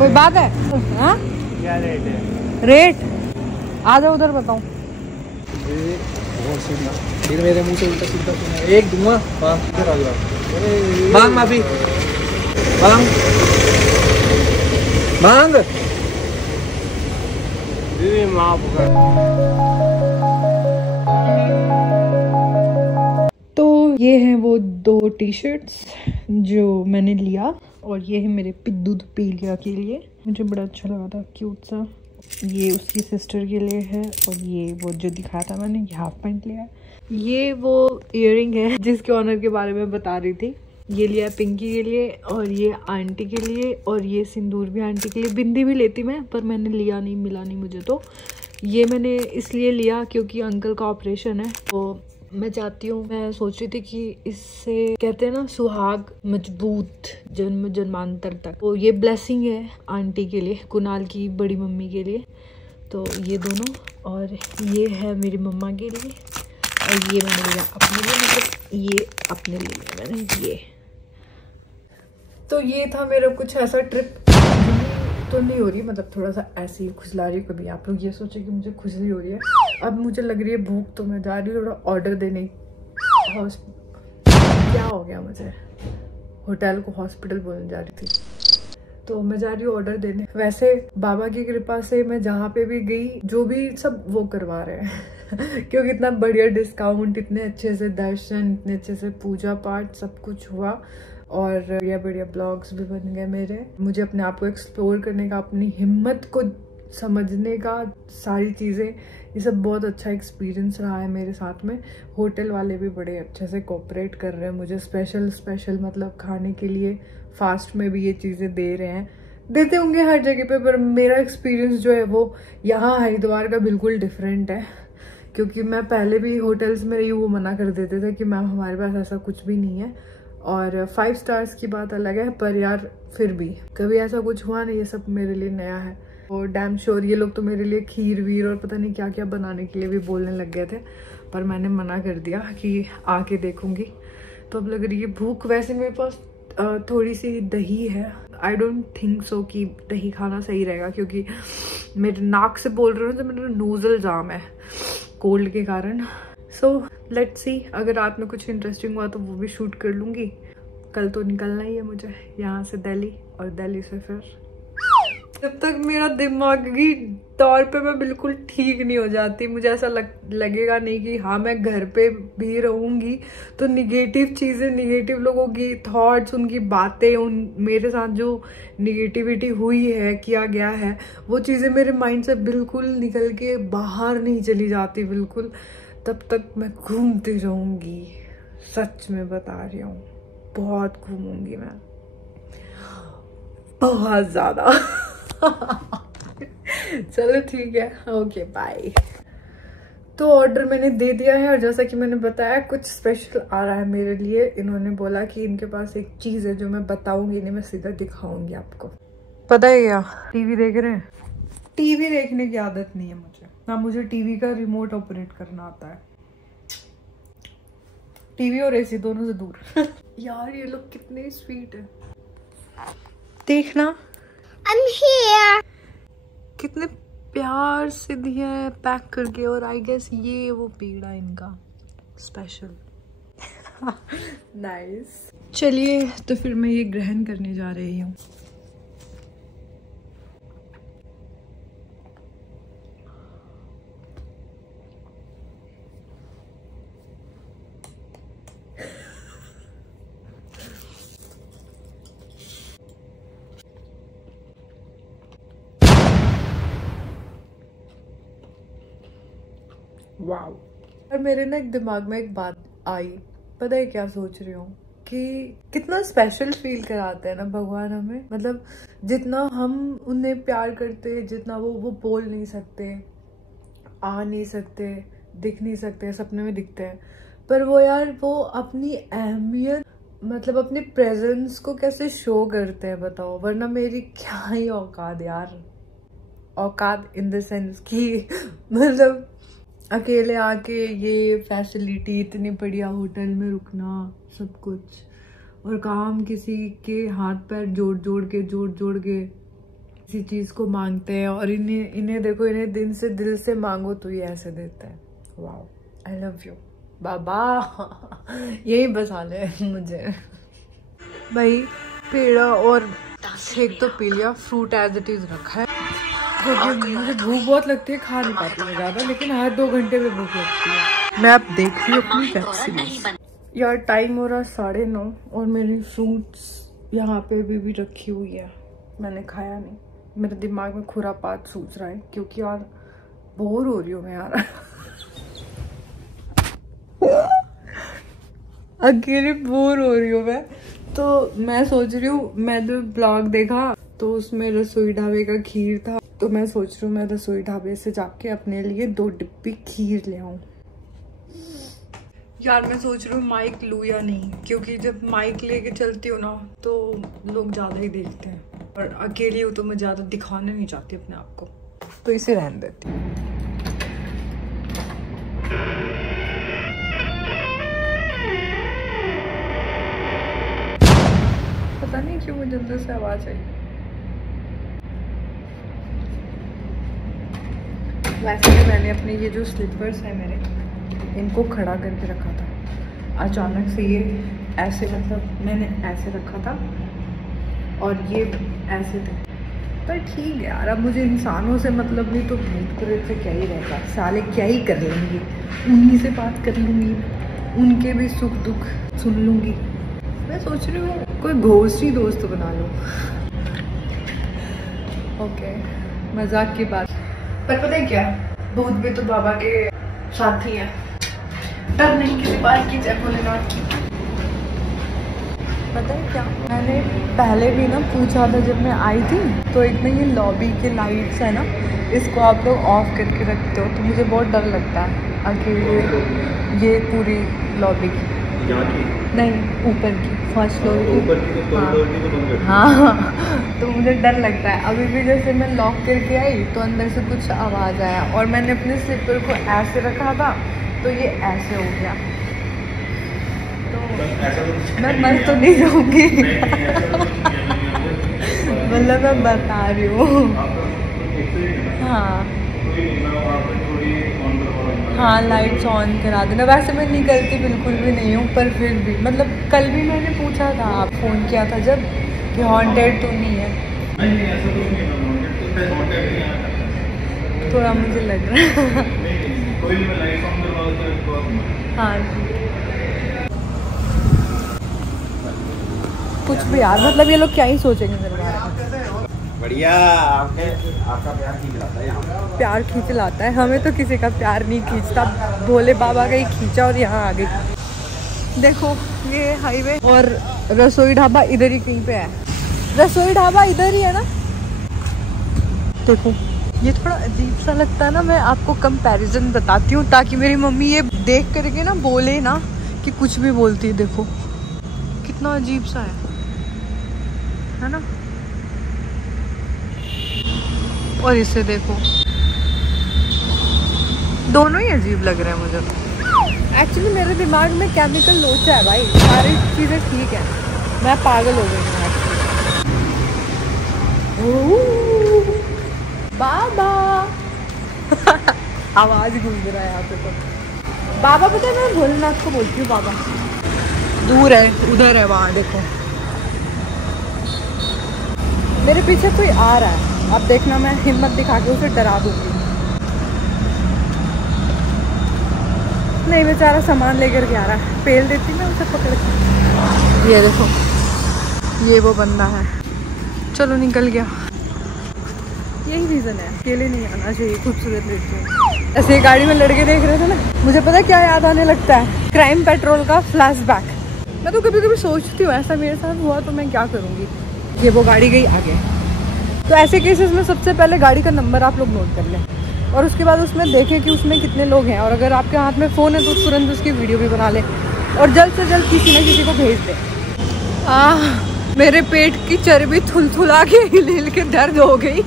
कोई बात है? हाँ क्या रेट है? रेट आ जाओ उधर बताऊँ। फिर मेरे मुंह से उल्टा सीधा सुना एक दूंगा। मांग माफी मांग मांग माफ कर। तो ये हैं वो 2 टी-शर्ट्स जो मैंने लिया और ये है मेरे दूध पी लिया के लिए। मुझे बड़ा अच्छा लगा था, क्यूट सा। ये उसकी सिस्टर के लिए है और ये वो जो दिखाया था मैंने, ये हाफ पैंट लिया है। ये वो इयररिंग है जिसके ऑनर के बारे में बता रही थी। ये लिया है पिंकी के लिए और ये आंटी के लिए और ये सिंदूर भी आंटी के लिए। बिंदी भी लेती मैं, पर मैंने लिया नहीं, मिला नहीं मुझे। तो ये मैंने इसलिए लिया क्योंकि अंकल का ऑपरेशन है, तो मैं चाहती हूँ, मैं सोच रही थी कि इससे कहते हैं ना सुहाग मजबूत जन्म जन्मांतर तक। तो ये ब्लेसिंग है आंटी के लिए, कुणाल की बड़ी मम्मी के लिए। तो ये दोनों, और ये है मेरी मम्मा के लिए और ये मैंने लिया अपने लिए, मतलब ये अपने लिए लिया मैंने ये। तो ये था मेरा कुछ ऐसा ट्रिप तो नहीं हो रही, मतलब थोड़ा सा ऐसी खुजला रही। कभी आप लोग ये सोचे कि मुझे खुजली हो रही है। अब मुझे लग रही है भूख, तो मैं जा रही हूँ थोड़ा ऑर्डर देने। क्या हो गया मुझे, होटल को हॉस्पिटल बोलने जा रही थी, तो मैं जा रही हूँ ऑर्डर देने। वैसे बाबा की कृपा से मैं जहाँ पे भी गई, जो भी सब वो करवा रहे हैं क्योंकि इतना बढ़िया डिस्काउंट, इतने अच्छे से दर्शन, इतने अच्छे से पूजा पाठ सब कुछ हुआ और बढ़िया बढ़िया ब्लॉग्स भी बन गए मेरे। मुझे अपने आप को एक्सप्लोर करने का, अपनी हिम्मत को समझने का, सारी चीज़ें, ये सब बहुत अच्छा एक्सपीरियंस रहा है मेरे साथ में। होटल वाले भी बड़े अच्छे से कोऑपरेट कर रहे हैं मुझे, स्पेशल मतलब खाने के लिए फास्ट में भी ये चीज़ें दे रहे हैं। देते होंगे हर जगह पे, पर मेरा एक्सपीरियंस जो है वो यहाँ हरिद्वार का बिल्कुल डिफरेंट है। क्योंकि मैं पहले भी होटल्स में रही, वो मना कर देते थे कि मैम हमारे पास ऐसा कुछ भी नहीं है, और 5 स्टार्स की बात अलग है, पर यार फिर भी कभी ऐसा कुछ हुआ नहीं। ये सब मेरे लिए नया है और डैम श्योर ये लोग तो मेरे लिए खीर वीर और पता नहीं क्या क्या बनाने के लिए भी बोलने लग गए थे, पर मैंने मना कर दिया कि आके देखूंगी। तो अब लग रही है भूख। वैसे मेरे पास थोड़ी सी दही है, आई डोंट थिंक सो कि दही खाना सही रहेगा, क्योंकि मेरे नाक से बोल रहे हो तो मेरा नोजल जाम है कोल्ड के कारण। सो लेट्स सी, अगर रात में कुछ इंटरेस्टिंग हुआ तो वो भी शूट कर लूँगी। कल तो निकलना ही है मुझे यहाँ से दिल्ली, और दिल्ली से फिर जब तक मेरा दिमागी तौर पे मैं बिल्कुल ठीक नहीं हो जाती, मुझे ऐसा लगेगा नहीं कि हाँ मैं घर पे भी रहूँगी तो निगेटिव चीज़ें, निगेटिव लोगों की थॉट्स, उनकी बातें, उन मेरे साथ जो निगेटिविटी हुई है, किया गया है, वो चीज़ें मेरे माइंड से बिल्कुल निकल के बाहर नहीं चली जाती बिल्कुल। तब तक मैं घूमती रहूँगी, सच में बता रही हूँ, बहुत घूमूंगी मैं, बहुत ज़्यादा चलो ठीक है, ओके बाय। तो ऑर्डर मैंने दे दिया है और जैसा कि मैंने बताया कुछ स्पेशल आ रहा है मेरे लिए। इन्होंने बोला कि इनके पास एक चीज़ है जो मैं बताऊंगी नहीं, मैं सीधा दिखाऊंगी आपको। पता है क्या, टीवी देख रहे हैं? टीवी देखने की आदत नहीं है मुझे, ना मुझे टीवी का रिमोट ऑपरेट करना आता है। टीवी और एसी दोनों से दूर यार ये लोग कितने स्वीट है, देखना I'm here। कितने प्यार से दिया है पैक करके, और आई गेस ये वो पेड़ा इनका स्पेशल नाइस। चलिए तो फिर मैं ये ग्रहण करने जा रही हूँ। वाओ। और मेरे ना एक दिमाग में एक बात आई, पता है क्या सोच रही हूँ कि कितना स्पेशल फील कराते हैं ना भगवान हमें। मतलब जितना हम उन्हें प्यार करते, जितना वो बोल नहीं सकते, आ नहीं सकते, दिख नहीं सकते, सपने में दिखते हैं, पर वो यार वो अपनी अहमियत, मतलब अपनी प्रेजेंस को कैसे शो करते हैं बताओ। वरना मेरी क्या ही औकात यार, औकात इन द सेंस कि मतलब अकेले आके ये फैसिलिटी, इतनी बढ़िया होटल में रुकना, सब कुछ, और काम किसी के हाथ पैर जोड़ जोड़ के किसी चीज को मांगते हैं और इन्हें देखो, इन्हें दिल से मांगो तो ये ऐसे देते हैं। वाओ, आई लव यू बाबा। यही बसा ले मुझे भाई। पेड़ा और शेक तो पी लिया, फ्रूट एज इट इज रखा है क्योंकि मुझे भूख बहुत लगती है, खा नहीं पाती मैं ज्यादा, लेकिन हर 2 घंटे में भूख लगती है। मैं अब देख रही हूँ अपनी वेब सीरीज। यार टाइम हो रहा 9:30 और मेरी फ्रूट्स यहाँ पे भी रखी हुई है, मैंने खाया नहीं। मेरे दिमाग में खुरापात सोच रहा है क्योंकि यार बोर हो रही हूँ मैं यार। अकेले बोर हो रही हूँ मैं, तो मैं सोच रही हूँ, मैंने ब्लॉग देखा तो उसमें रसोई ढाबे का खीर था, तो मैं सोच रही हूँ मैं रसोई ढाबे से जाके अपने लिए 2 डिब्बी खीर ले आऊँ। यार मैं सोच रही हूँ माइक लूँ या नहीं, क्योंकि जब माइक लेके चलती हूँ ना तो लोग ज़्यादा ही देखते हैं, और अकेली हूँ तो मैं ज़्यादा दिखाने नहीं चाहती अपने आप को, तो इसे रहने देती हूँ। पता नहीं क्यों मुझे अंदर से आवाज आई। वैसे भी मैंने अपने ये जो स्लीपर्स है मेरे, इनको खड़ा करके रखा था। अचानक से ये ऐसे, मतलब मैंने ऐसे रखा था और ये ऐसे थे, पर ठीक है यार, अब मुझे इंसानों से मतलब नहीं तो भूत प्रेत से क्या ही रहता, साले क्या ही कर लेंगे, उन्हीं से बात कर लूँगी, उनके भी सुख दुख सुन लूँगी। मैं सोच रही हूँ कोई घोषी दोस्त बना लो। ओके, मजाक की बात, पर पता है क्या, भूत भी तो बाबा के साथी हैं। डर नहीं किसी बात की, जय भोलेनाथ की। पता है क्या, मैंने पहले भी ना पूछा था जब मैं आई थी, तो एक ना ये लॉबी के लाइट्स है ना, इसको आप लोग ऑफ करके रखते हो, तो मुझे बहुत डर लगता है अकेले, ये पूरी लॉबी की नहीं, ऊपर की, फर्स्ट फ्लोर की। हाँ, तो मुझे डर लगता है। अभी भी जैसे मैं लॉक करके आई तो अंदर से कुछ आवाज़ आया, और मैंने अपने स्लीपर को ऐसे रखा था तो ये ऐसे हो गया, तो मैं मर तो नहीं जाऊंगी। मतलब मैं बता रही हूँ। हाँ, लाइट्स ऑन करा देना। वैसे मैं निकलती बिल्कुल भी नहीं हूँ, पर फिर भी मतलब कल भी मैंने पूछा था, आप फ़ोन किया था जब, कि हॉन्टेड तो नहीं है। थोड़ा मुझे लग रहा है। हाँ कुछ भी यार, मतलब ये लोग क्या ही सोचेंगे मेरे बारे में। बढ़िया, आपका प्यार खींच लाता है यहाँ। प्यार खींच लाता है, हमें तो किसी का प्यार नहीं खींचता, भोले बाबा का ही खींचा और यहाँ आ गई। देखो ये हाईवे और रसोई ढाबा इधर ही कहीं पे है। रसोई ढाबा इधर ही है ना। देखो ये थोड़ा अजीब सा लगता है ना, मैं आपको कंपैरिजन बताती हूँ ताकि मेरी मम्मी ये देख करके ना बोले ना कि कुछ भी बोलती है। देखो कितना अजीब सा है ना। और इसे देखो, दोनों ही अजीब लग रहे हैं मुझे। एक्चुअली मेरे दिमाग में केमिकल लोचा है भाई, सारी चीज़ें ठीक है, मैं पागल हो गई हूँ एक्चुअली। बाबा आवाज़ गूंज रहा है यहाँ पे तो। बाबा पता है, मैं भोलेनाथ को बोलती हूँ बाबा। दूर है, उधर है, वहाँ देखो मेरे पीछे कोई आ रहा है। अब देखना, मैं हिम्मत दिखा के उसे डरा दूंगी। नहीं, बेचारा सामान लेकर के आ रहा है, पेल देती मैं उसे पकड़ के। ये देखो, ये वो बंदा है। चलो निकल गया। यही रीज़न है, अकेले नहीं आना चाहिए खूबसूरत लड़कियों। ऐसे गाड़ी में लड़के देख रहे थे ना, मुझे पता क्या याद आने लगता है, क्राइम पेट्रोल का फ्लैशबैक। मैं तो कभी कभी सोचती हूँ ऐसा मेरे साथ हुआ तो मैं क्या करूँगी। ये वो गाड़ी गई आगे। तो ऐसे केसेस में सबसे पहले गाड़ी का नंबर आप लोग नोट कर लें, और उसके बाद उसमें देखें कि उसमें कितने लोग हैं, और अगर आपके हाथ में फ़ोन है तो तुरंत उसकी वीडियो भी बना लें, और जल्द से जल्द किसी न किसी को भेज दें। मेरे पेट की चर्बी थुलथुला के हिल हिल के दर्द हो गई।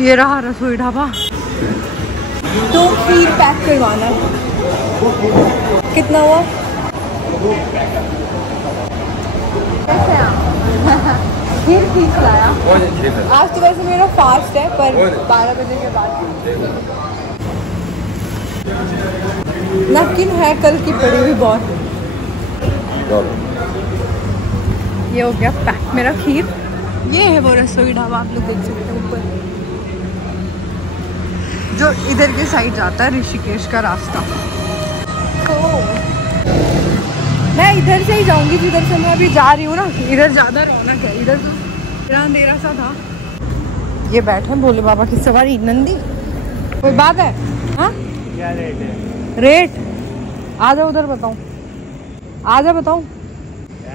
ये रहा रसोई ढाबा। तो खीर पैक करवाना कितना हुआ? कैसे खीर खिलाया। आज तो वैसे मेरा फास्ट है पर 12 बजे के बाद नमकीन है कल की पड़ी हुई बहुत। ये हो गया पैक मेरा खीर। ये है वो रसोई ढाबा, आप लोग देख सकते हैं ऊपर जो इधर के साइड जाता है, ऋषिकेश का रास्ता। तो मैं इधर से ही जाऊंगी जिधर से मैं अभी जा रही हूँ ना। इधर ज़्यादा रौनक है, इधर तो अंधेरा सा था। ये बैठे भोले बाबा की सवारी नंदी। कोई बात है? हाँ क्या रेट है? रेट आ जाओ उधर बताऊँ, आ जा बताऊँ।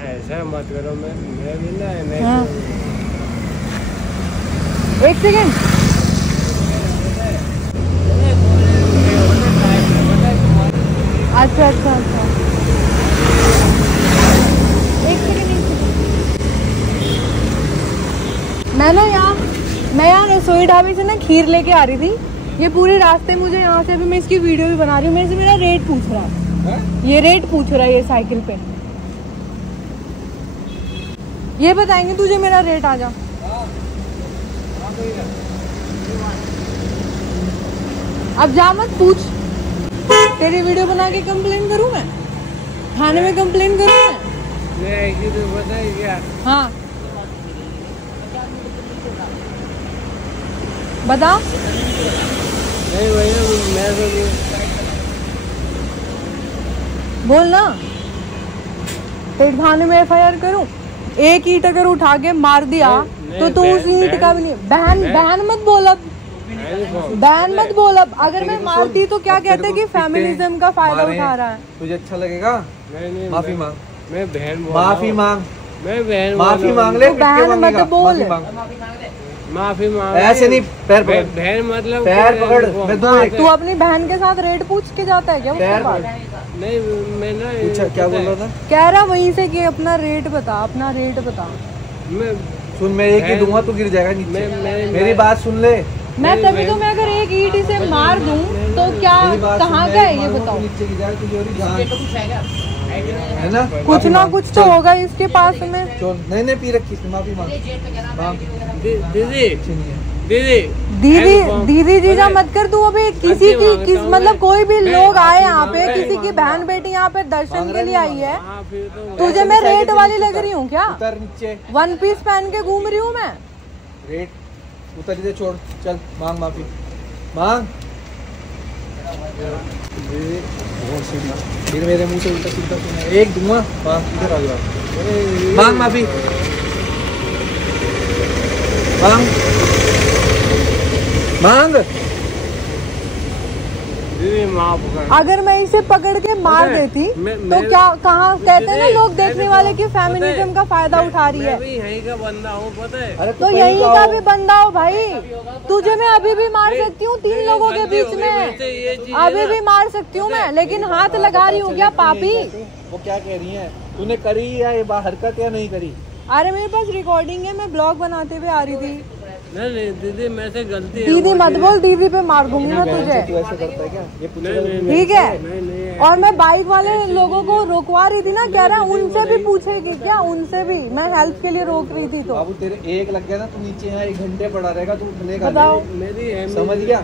ऐसा मत करो, मैं भी ना है। हाँ। एक सेकेंड। अच्छा अच्छा अच्छा, एक सेकेंड। मैं यहाँ रसोई ढाबे से ना खीर लेके आ रही थी। ये पूरे रास्ते मुझे यहाँ से भी, मैं इसकी वीडियो भी बना रही हूँ, मेरे से मेरा रेट पूछ रहा है। ये रेट पूछ रहा है ये साइकिल पे। ये बताएंगे तुझे मेरा रेट, आ जा। अब जा मत पूछ, तेरी वीडियो बना के कंप्लेन करूँ मैं? थाने में कंप्लेन करूँ मैं? तो बताइए क्या? हाँ बता। नहीं भैया, मैं तो बोल ना, तेरे थाने में FIR करूँ? एक ईंट अगर उठा के मार दिया तो तू उस ईंट का भी नहीं। बहन मत बोल अब, बहन मत बोल अब। अगर मैं मारती तो क्या कहते कि फेमिनिज्म का फायदा उठा रहा है। तुझे अच्छा लगेगा? माफी मांग। मैं बहन माफी मांग। मैं बहन माफी मांग ले। बहन मत बोल। माफी मांग। ऐसे नहीं, पैर पकड़। बहन मतलब पैर पकड़। मैं दूं एक। तू अपनी बहन के साथ रेट पूछ के जाता है क्या? पैर पकड़। नहीं मैं ना पूछा, क्या बोल रहा था? कह रहा वहीं से कि अपना रेट बता, अपना रेट बता। मैं सुन, मैं एक ही दूंगा, तू गिर जाएगा नीचे। मेरी बात सुन ले। मैं तभी तो, मैं अगर एक ईंट से मार दूं तो क्या, कहाँ का है ये बताओ? नीचे गिर जाएगा, तुझे और जान है ना? कुछ ना कुछ तो होगा इसके पास में। नहीं पी रखी थी। माफी मांग। दीदी जीजा मत कर तू। अभी किसी की मतलब कोई भी लोग आए यहाँ पे, किसी की बहन बेटी यहाँ पे दर्शन के लिए आई है, तुझे मैं रेट वाली लग रही हूँ क्या? उतर नीचे। 1 पीस पहन के घूम रही हूँ मैं। रेट उतर दे, छोड़। चल मांग माफी मांग। फिर मेरे मुंह से उल्टा सीधा एक दूंगा। मांग, इधर आ जाओ। मांग माफी मांग मांग। अगर मैं इसे पकड़ के मार देती तो क्या, कहाँ कहते हैं ना लोग देखने वाले कि फेमिनिज्म का फायदा उठा रही है। मैं भी यहीं का बंदा हूँ, पता है? अरे तो यहीं का भी बंदा हो भाई। तुझे मैं अभी भी मार सकती हूँ 3 लोगों के बीच में, अभी भी मार सकती हूँ मैं, लेकिन हाथ लगा रही हूँ क्या पापी? वो क्या कह रही है? तूने करी या ये हरकत या नहीं करी? अरे मेरे पास रिकॉर्डिंग है, मैं ब्लॉग बनाते हुए आ रही थी। नहीं दीदी, मैं से गलती है। दीदी मत बोल, दीदी पे मार दूंगी मैं तुझे। तू ऐसे करता है क्या? ठीक है। और मैं बाइक वाले लोगों को रोकवा रही थी ना, कह रहा उनसे भी पूछेगी क्या? उनसे भी मैं हेल्प के लिए रोक रही थी। तो बाबू तेरे एक लग गया ना, तू नीचे यहाँ 1 घंटे पड़ा रहेगा। तू बताओ, समझ गया?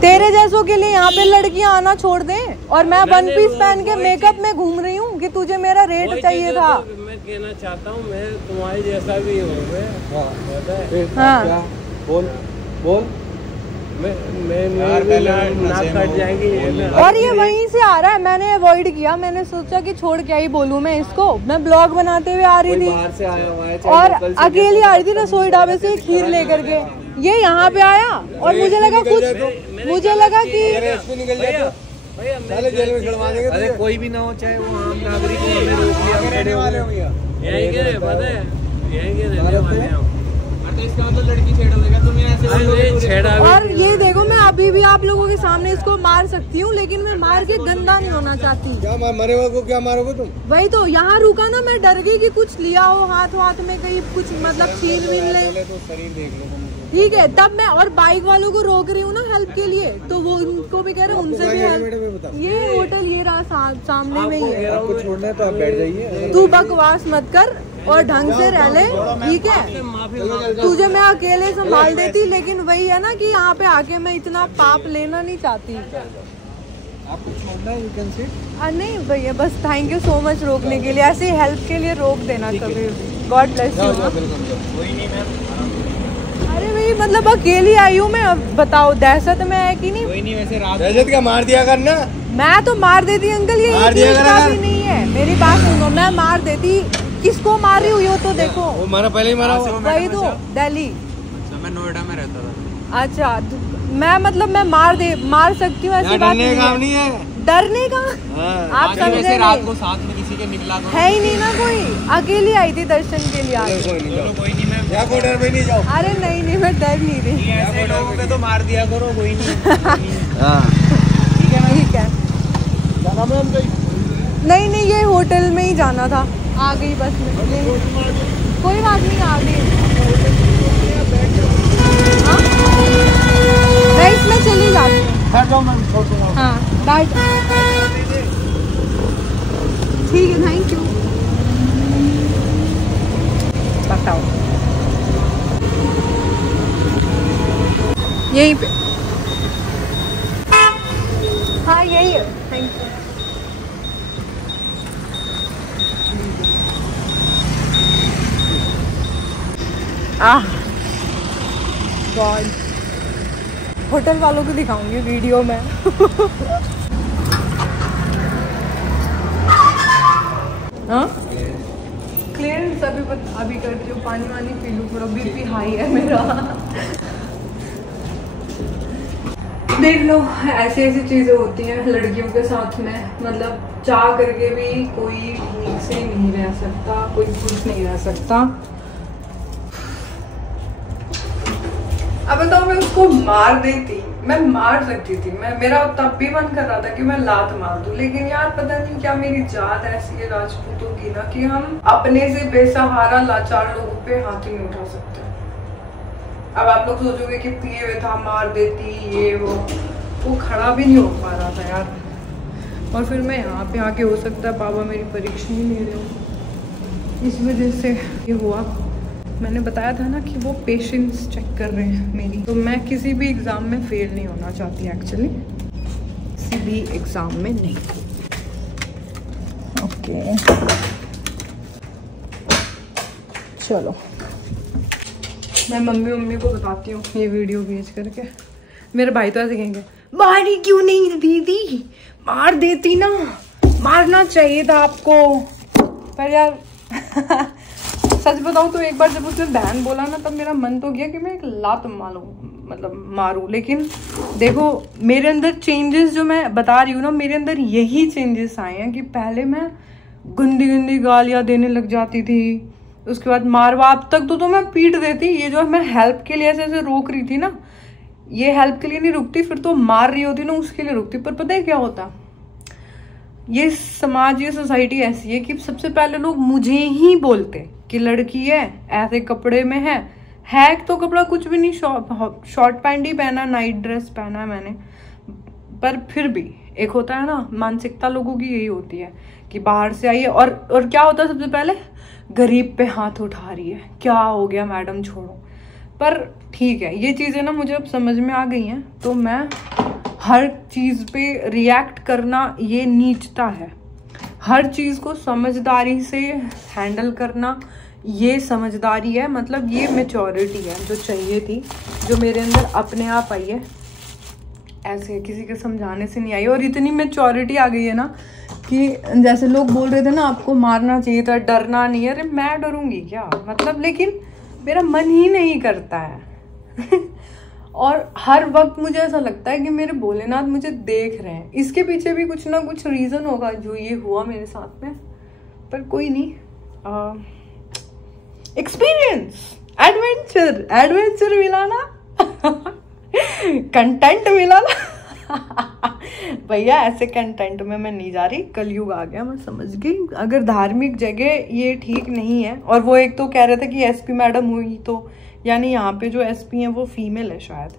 तेरे जैसों के लिए यहाँ पे लड़कियाँ आना छोड़ दें और मैं 1 पीस पहन के मेकअप में घूम रही हूँ कि तुझे मेरा रेट चाहिए था। मैं कहना चाहता हूँ, मैं तुम्हारी जैसा भी हूँ। हाँ क्या? बोल बोल। मैं नाक कट जाएगी। और ये वहीं से आ रहा है, मैंने अवॉइड किया। मैंने सोचा कि छोड़ क्या ही बोलूँ मैं इसको। मैं ब्लॉग बनाते हुए आ रही थी बाहर से आया हुआ है और अकेली आ रही थी रसोई ढाबे से खीर लेकर के। ये यहाँ पे आया और मुझे लगा कि जेल में छुड़वा देंगे। अरे कोई भी ना हो, चाहे वो आम नागरिक हो, हमें रोक लिया, खड़े हो गए। यही के पता है, यही के रहने वाले हैं। इसका मतलब लड़की छेड़ा देगा, तुम ऐसे और ये देखो मैं अभी भी आप लोगों के सामने इसको मार सकती हूँ, लेकिन मैं मार के गंदा नहीं होना चाहती। क्या मरे हुए को क्या मारोगे तुम? वही तो, यहाँ रुका ना, मैं डर गई कि कुछ लिया हो हाथ में, कहीं कुछ मतलब छीन वीन ले। तो शरीर देख लो ठीक है, तब मैं और बाइक वालों को रोक रही हूँ ना हेल्प के लिए, तो वो उनको भी कह रहे हैं उनसे भी हेल्प। ये होटल ये रहा सामने में ही है। आपको छोड़ना है तो आप बैठ जाइए। तू बकवास मत कर और ढंग से रह ले, ठीक है? तुझे मैं अकेले संभाल देती, लेकिन वही है ना कि यहाँ पे आके मैं इतना पाप लेना नहीं चाहती। आपको छोड़ना है, यू कैन सिट। नहीं भैया, बस थैंक यू सो मच रोकने के लिए, ऐसे हेल्प के लिए रोक देना कभी। God bless you. कोई नहीं मैम। अरे भाई मतलब अकेली आई हूँ मैं, अब बताओ दहशत में है कि नहीं? कोई नहीं, वैसे रात दहशत का मार दिया करना। मैं तो मार देती अंकल, ये मार दिया का भी नहीं है। मेरी बात सुनो, मैं मार देती। किसको मार रही हुई हो तो देखो। वो मारा पहले ही मारा। वही तो, दिल्ली। मैं नोएडा में रहता था। अच्छा, मैं मतलब मैं मार सकती हूँ, ऐसी बात नहीं है। डरने का आप समझे रात को साथ में किसी के निकला है ही नहीं ना कोई, अकेली आई थी दर्शन के लिए। कोई नहीं मैम, जाओ डर में नहीं जाओ। अरे नहीं मैं डर नहीं रही। ऐसे लोगों पे तो मार दिया करो, कोई नहीं। ठीक है। नहीं ये होटल में ही जाना था, आ गई बस में। कोई बात नहीं, आ गई। मैं इसमें चली जाती हूँ। हाँ बैठ। ठीक है, थैंक यू। बताओ यहीं पे? हाँ यही है, थैंक यू। गॉड, होटल वालों को दिखाऊंगी वीडियो में। हाँ क्लियरेंस अभी करती हूँ, पानी वानी पी लूँ, थोड़ा बीपी हाई है मेरा। देख लो, ऐसी चीजें होती हैं लड़कियों के साथ में, मतलब चाह करके भी कोई ठीक से नहीं रह सकता, कोई खुश नहीं रह सकता। अब बताओ, मैं उसको मार देती, मैं मार सकती थी, मेरा तब भी मन कर रहा था कि मैं लात मार दूं, लेकिन यार पता नहीं क्या मेरी जात ऐसी है राजपूतों की ना, कि हम अपने से बेसहारा लाचार लोगों पे हाथ ही नहीं उठा सकते। अब आप लोग सोचोगे कि पिए हुए था मार देती, ये वो खड़ा भी नहीं हो पा रहा था यार। और फिर मैं यहाँ पे आके, हो सकता है बाबा मेरी परीक्षा ही ले रहे हो, इस वजह से ये हुआ। मैंने बताया था ना कि वो पेशेंस चेक कर रहे हैं मेरी, तो मैं किसी भी एग्ज़ाम में फेल नहीं होना चाहती एक्चुअली, किसी भी एग्ज़ाम में नहीं। ओके चलो, मैं मम्मी को बताती हूँ ये वीडियो भेज करके। मेरे भाई तो ऐसे कहेंगे, मारी क्यों नहीं दीदी, मार देती ना, मारना चाहिए था आपको। पर यार सच बताऊं तो एक बार जब उसने बहन बोला ना, तब मेरा मन तो गया कि मैं एक लात मारूं। लेकिन देखो, मेरे अंदर चेंजेस जो मैं बता रही हूँ ना, मेरे अंदर यही चेंजेस आए हैं कि पहले मैं गंदी गालियाँ देने लग जाती थी, उसके बाद मारवाप तक तो मैं पीट देती। ये जो मैं हेल्प के लिए ऐसे रोक रही थी ना, ये हेल्प के लिए नहीं रुकती, फिर तो मार रही होती ना उसके लिए रुकती। पर पता है क्या होता, ये समाज, ये सोसाइटी ऐसी है कि सबसे पहले लोग मुझे ही बोलते कि लड़की है, ऐसे कपड़े में है तो कपड़ा कुछ भी नहीं, शॉर्ट पैंट ही पहना, नाइट ड्रेस पहना है मैंने। पर फिर भी एक होता है ना, मानसिकता लोगों की यही होती है कि बाहर से आई है, और क्या होता है सबसे पहले, गरीब पे हाथ उठा रही है, क्या हो गया मैडम छोड़ो। पर ठीक है, ये चीज़ें ना मुझे अब समझ में आ गई हैं, तो मैं हर चीज़ पे रिएक्ट करना ये नीचता है, हर चीज़ को समझदारी से हैंडल करना ये समझदारी है, मतलब ये मैच्योरिटी है जो चाहिए थी, जो मेरे अंदर अपने आप आई है, ऐसे किसी के समझाने से नहीं आई। और इतनी मैच्योरिटी आ गई है ना कि जैसे लोग बोल रहे थे ना आपको मारना चाहिए था, डरना नहीं है, अरे मैं डरूंगी क्या, मतलब, लेकिन मेरा मन ही नहीं करता है। और हर वक्त मुझे ऐसा लगता है कि मेरे भोलेनाथ मुझे देख रहे हैं, इसके पीछे भी कुछ ना कुछ रीज़न होगा जो ये हुआ मेरे साथ में। पर कोई नहीं, एक्सपीरियंस, एडवेंचर मिला ना। कंटेंट मिला ना। भैया ऐसे कंटेंट में मैं नहीं जा रही, कलयुग आ गया, मैं समझ गई। अगर धार्मिक जगह ये ठीक नहीं है, और वो एक तो कह रहे थे कि एसपी मैडम हुई, तो यानी यहाँ पे जो एसपी हैं वो फीमेल है शायद,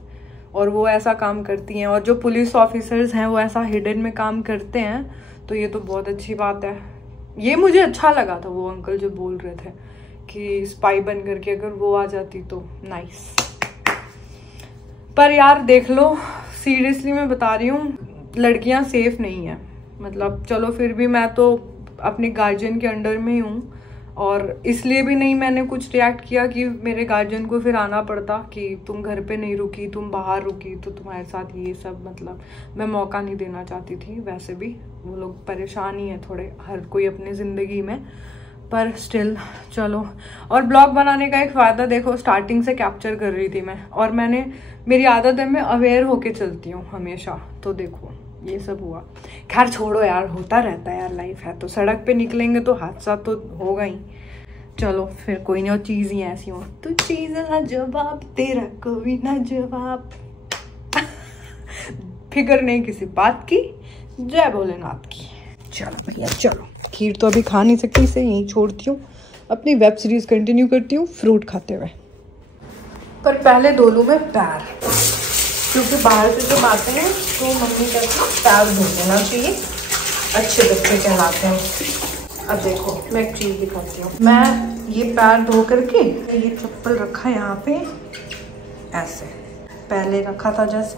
और वो ऐसा काम करती हैं, और जो पुलिस ऑफिसर्स हैं वो ऐसा हिडन में काम करते हैं, तो ये तो बहुत अच्छी बात है। ये मुझे अच्छा लगा था, वो अंकल जो बोल रहे थे कि स्पाई बन करके अगर वो आ जाती तो नाइस। पर यार देख लो, सीरियसली मैं बता रही हूँ, लड़कियां सेफ नहीं है। मतलब चलो फिर भी मैं तो अपने गार्जियन के अंडर में ही हूँ, और इसलिए भी नहीं मैंने कुछ रिएक्ट किया कि मेरे गार्जियन को फिर आना पड़ता कि तुम घर पे नहीं रुकी, तुम बाहर रुकी, तो तुम्हारे साथ ये सब, मतलब मैं मौका नहीं देना चाहती थी। वैसे भी वो लोग परेशान ही है थोड़े, हर कोई अपनी ज़िंदगी में, पर स्टिल चलो। और ब्लॉग बनाने का एक फ़ायदा देखो, स्टार्टिंग से कैप्चर कर रही थी मैं, और मेरी आदत है मैं अवेयर होके चलती हूँ हमेशा, तो देखो ये सब हुआ। खैर छोड़ो यार, होता रहता है यार, लाइफ है तो, सड़क पे निकलेंगे तो हादसा तो होगा ही। चलो फिर कोई नहीं, और चीज़ ही ऐसी हो तो चीज़ ना जवाब, तेरा कोई ना जवाब। फिक्र नहीं किसी बात की, जय भोलेनाथ की। चलो भैया चलो, खीर तो अभी खा नहीं सकती, इसे यहीं छोड़ती हूँ, अपनी वेब सीरीज कंटिन्यू करती हूँ फ्रूट खाते हुए। पर पहले धो लूँ मैं पैर, क्योंकि बाहर से जब आते हैं तो मम्मी कहती है पैर धो लेना चाहिए, अच्छे बच्चे कहलाते हैं। अब देखो मैं एक चीज़ दिखाती हूँ, मैं ये पैर धो करके ये चप्पल रखा यहाँ पे, ऐसे पहले रखा था, जैसे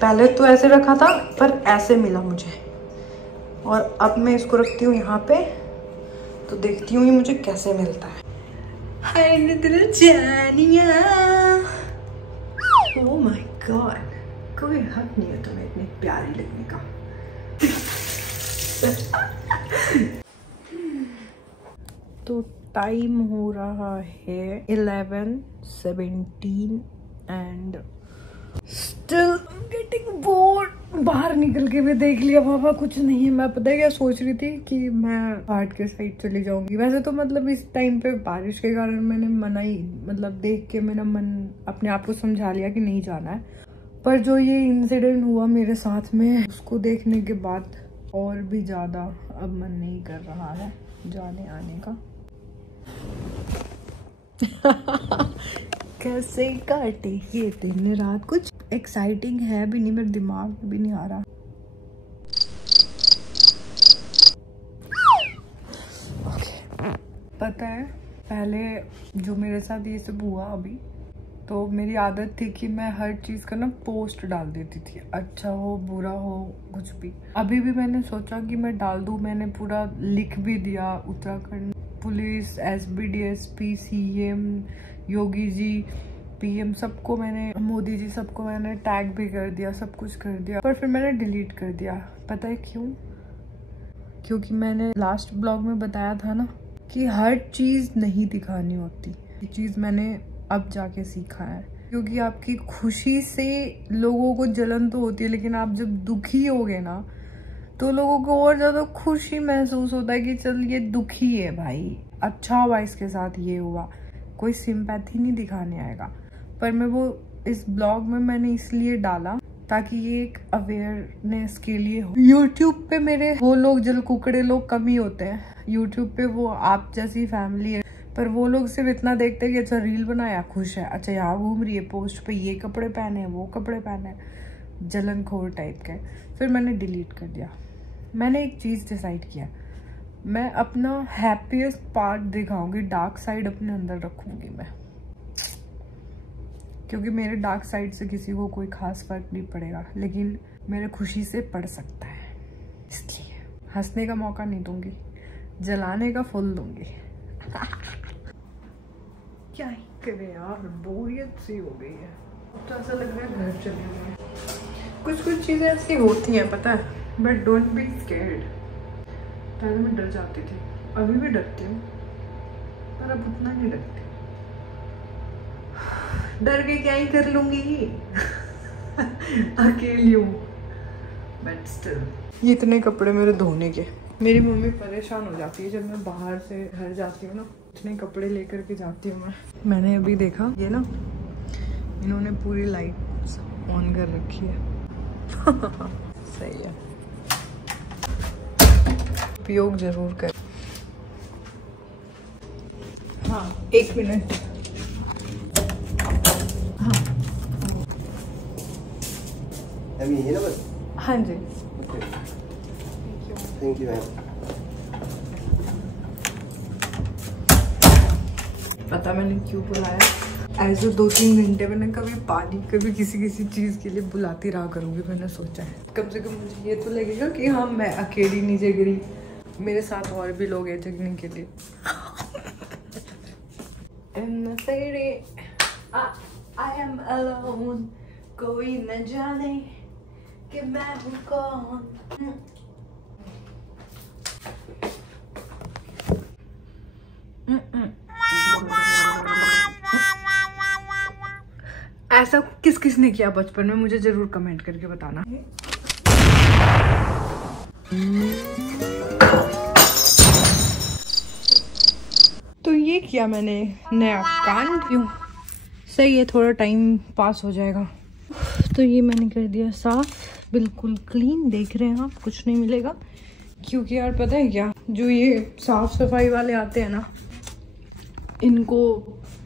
पहले तो ऐसे रखा था पर ऐसे मिला मुझे, और अब मैं इसको रखती हूँ यहाँ पे, तो देखती हूँ ये मुझे कैसे मिलता है। हाय दिल जानिया, ओह माय गॉड, कोई हक नहीं है तुम्हें इतनी प्यारी लगने का। तो टाइम हो रहा है 11:17 एंड स्टिल गेटिंग बोर्ड। बाहर निकल के भी देख लिया पापा, कुछ नहीं है। मैं पता है क्या सोच रही थी कि मैं हाट के साइड चली जाऊंगी। वैसे तो मतलब इस टाइम पे बारिश के कारण मैंने मना ही, मतलब देख के मेरा मन अपने आप को समझा लिया कि नहीं जाना है। पर जो ये इंसिडेंट हुआ मेरे साथ में, उसको देखने के बाद और भी ज़्यादा अब मन नहीं कर रहा है जाने आने का। कैसे काटे ये दिन रात, कुछ एक्साइटिंग है भी नहीं, मेरे दिमाग में भी नहीं आ रहा। okay. पता है पहले जो मेरे साथ ये सब हुआ अभी, तो मेरी आदत थी कि मैं हर चीज़ का ना पोस्ट डाल देती थी, अच्छा हो बुरा हो कुछ भी। अभी भी मैंने सोचा कि मैं डाल दूँ, मैंने पूरा लिख भी दिया, Uttarakhand police, SBDSP, CM, Yogi ji, PM सबको मैंने, मोदी जी सबको मैंने टैग भी कर दिया, सब कुछ कर दिया, पर फिर मैंने डिलीट कर दिया। पता है क्यों? क्योंकि मैंने लास्ट ब्लॉग में बताया था ना कि हर चीज़ नहीं दिखानी होती। ये चीज़ मैंने अब जाके सीखा है, क्योंकि आपकी खुशी से लोगों को जलन तो होती है, लेकिन आप जब दुखी होगे ना तो लोगों को और ज़्यादा खुशी महसूस होता है कि चल ये दुखी है भाई, अच्छा हुआ इसके साथ ये हुआ, कोई सिंपैथी नहीं दिखाने आएगा। पर मैं वो इस ब्लॉग में मैंने इसलिए डाला ताकि ये एक अवेयरनेस के लिए हो। यूट्यूब पे मेरे वो लोग जल कुकड़े लोग कम ही होते हैं, यूट्यूब पे वो आप जैसी फैमिली है, पर वो लोग सिर्फ इतना देखते हैं कि अच्छा रील बनाया खुश है, अच्छा यहाँ घूम रही है, पोस्ट पे ये कपड़े पहने हैं, वो कपड़े पहने हैं, जलनखोर टाइप के। फिर मैंने डिलीट कर दिया। मैंने एक चीज़ डिसाइड किया, मैं अपना हैप्पीएस्ट पार्ट दिखाऊंगी, डार्क साइड अपने अंदर रखूंगी मैं, क्योंकि मेरे डार्क साइड से किसी को कोई खास फर्क नहीं पड़ेगा, लेकिन मेरे खुशी से पड़ सकता है, इसलिए हंसने का मौका नहीं दूंगी, जलाने का फुल दूंगी। क्या ही करे यार, बोरियत सी हो गई है, तो ऐसा लग रहा है घर चले गए। कुछ कुछ चीज़ें ऐसी होती हैं पता है, बट डोंट बी स्कैर्ड। पहले मैं डर जाती थी, अभी भी डरती हूँ, पर अब उतना नहीं डरती। डर के क्या ही कर लूंगी, अकेली हूँ, बट स्टिल। ये इतने कपड़े मेरे धोने के, मेरी मम्मी परेशान हो जाती है जब मैं बाहर से घर जाती हूँ ना, इतने कपड़े लेकर के जाती हूँ मैं। मैंने अभी देखा ये ना, इन्होंने पूरी लाइट ऑन कर रखी है। सही है, उपयोग जरूर कर। हाँ 1 मिनट। हाँ अभी है ना बस। हाँ जी थैंक यू मैम। पता मैंने क्यों बुलाया, ऐसे 2-3 घंटे मैंने कभी पानी कभी किसी चीज़ के लिए बुलाती रहा करूँगी। मैंने सोचा है कम से कम मुझे ये तो लगेगा कि हाँ मैं अकेली नहीं जग रही, मेरे साथ और भी लोग हैं जगने के लिए। I am alone, कोई न जाने कि मैं हूँ कौन। ऐसा किसने किया बचपन में, मुझे जरूर कमेंट करके बताना। तो ये किया मैंने नया कांड। क्यों सही है, थोड़ा टाइम पास हो जाएगा। तो ये मैंने कर दिया साफ, बिल्कुल क्लीन। देख रहे हैं आप, कुछ नहीं मिलेगा क्योंकि यार पता है क्या, जो ये साफ सफाई वाले आते हैं ना, इनको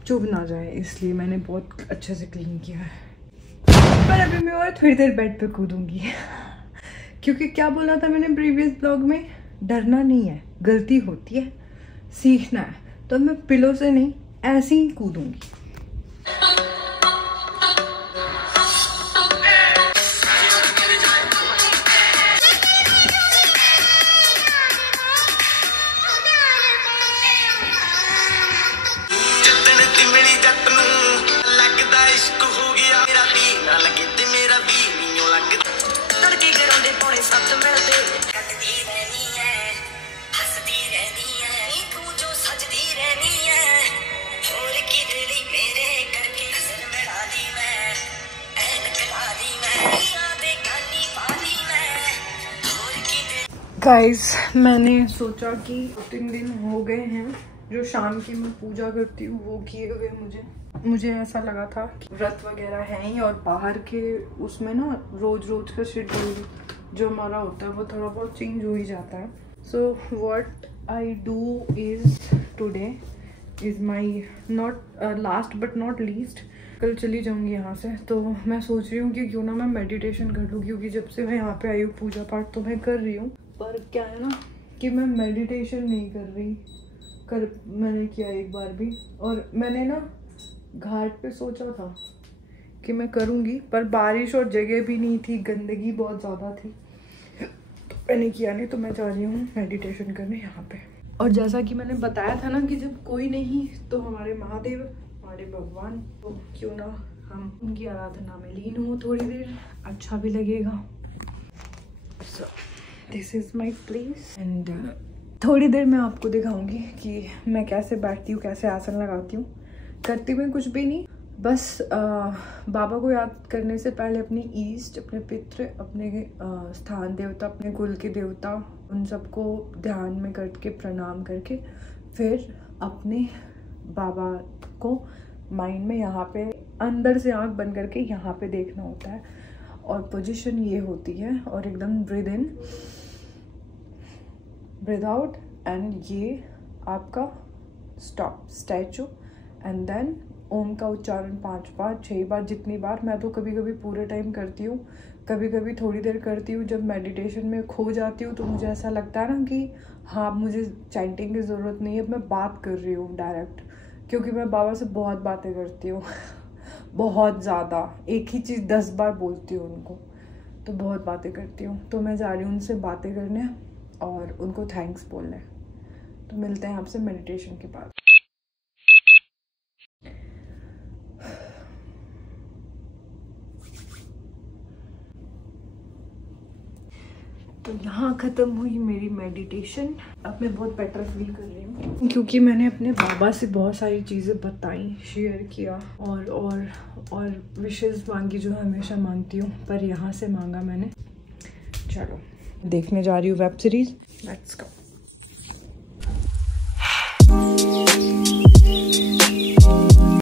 चुभ ना जाए, इसलिए मैंने बहुत अच्छे से क्लीन किया है। पर अभी मैं और थोड़ी देर बेड पे कूदूंगी क्योंकि क्या बोला था मैंने प्रीवियस ब्लॉग में, डरना नहीं है, गलती होती है, सीखना है। तो मैं पिलो से नहीं, ऐसे ही कूदूंगी। गाइस मैंने सोचा कि 3 दिन हो गए हैं जो शाम की मैं पूजा करती हूँ वो किए हुए। मुझे ऐसा लगा था कि व्रत वगैरह है ही, और बाहर के उसमें ना रोज का शेड्यूल जो हमारा होता है वो थोड़ा बहुत चेंज हो ही जाता है। So what I do is today is my not last but not least. कल चली जाऊंगी यहाँ से, तो मैं सोच रही हूँ कि क्यों ना मैं मेडिटेशन कर लूँ, क्योंकि जब से मैं यहाँ पे आई हूँ पूजा पाठ तो मैं कर रही हूँ, पर क्या है ना कि मैं मेडिटेशन नहीं कर रही। मैंने किया एक बार भी, और मैंने ना घाट पे सोचा था कि मैं करूँगी, पर बारिश और जगह भी नहीं थी, गंदगी बहुत ज़्यादा थी, तो मैंने किया नहीं। तो मैं जा रही हूँ मेडिटेशन करने यहाँ पे। और जैसा कि मैंने बताया था ना कि जब कोई नहीं तो हमारे महादेव, हमारे भगवान, तो क्यों ना हम उनकी आराधना में लीन हो थोड़ी देर, अच्छा भी लगेगा। So, this is my place and थोड़ी देर मैं आपको दिखाऊंगी कि मैं कैसे बैठती हूँ, कैसे आसन लगाती हूँ। करती हुई कुछ भी नहीं, बस बाबा को याद करने से पहले अपनी ईष्ट, अपने पितृ, अपने स्थान देवता, अपने कुल के देवता, उन सबको ध्यान में करके प्रणाम करके फिर अपने बाबा को माइंड में यहाँ पे अंदर से आँख बंद करके यहाँ पे देखना होता है। और पोजीशन ये होती है, और एकदम breathe in, breathe out, and ये आपका स्टॉप स्टैचू, एंड देन ओम का उच्चारण 5 बार 6 बार, जितनी बार। मैं तो कभी कभी पूरे टाइम करती हूँ, कभी कभी थोड़ी देर करती हूँ। जब मेडिटेशन में खो जाती हूँ तो मुझे ऐसा लगता है ना कि हाँ मुझे चैंटिंग की ज़रूरत नहीं है, मैं बात कर रही हूँ डायरेक्ट, क्योंकि मैं बाबा से बहुत बातें करती हूँ बहुत ज़्यादा, एक ही चीज़ 10 बार बोलती हूँ उनको, तो बहुत बातें करती हूँ। तो मैं जा रही हूँ उनसे बातें करने और उनको थैंक्स बोलने। तो मिलते हैं आपसे मेडिटेशन के बाद। तो यहाँ ख़त्म हुई मेरी मेडिटेशन। अब मैं बहुत बेटर फील कर रही हूँ, क्योंकि मैंने अपने बाबा से बहुत सारी चीज़ें बताई, शेयर किया, और विशेज़ मांगी जो हमेशा मांगती हूँ, पर यहाँ से मांगा मैंने। चलो देखने जा रही हूँ वेब सीरीज़, लेट्स गो।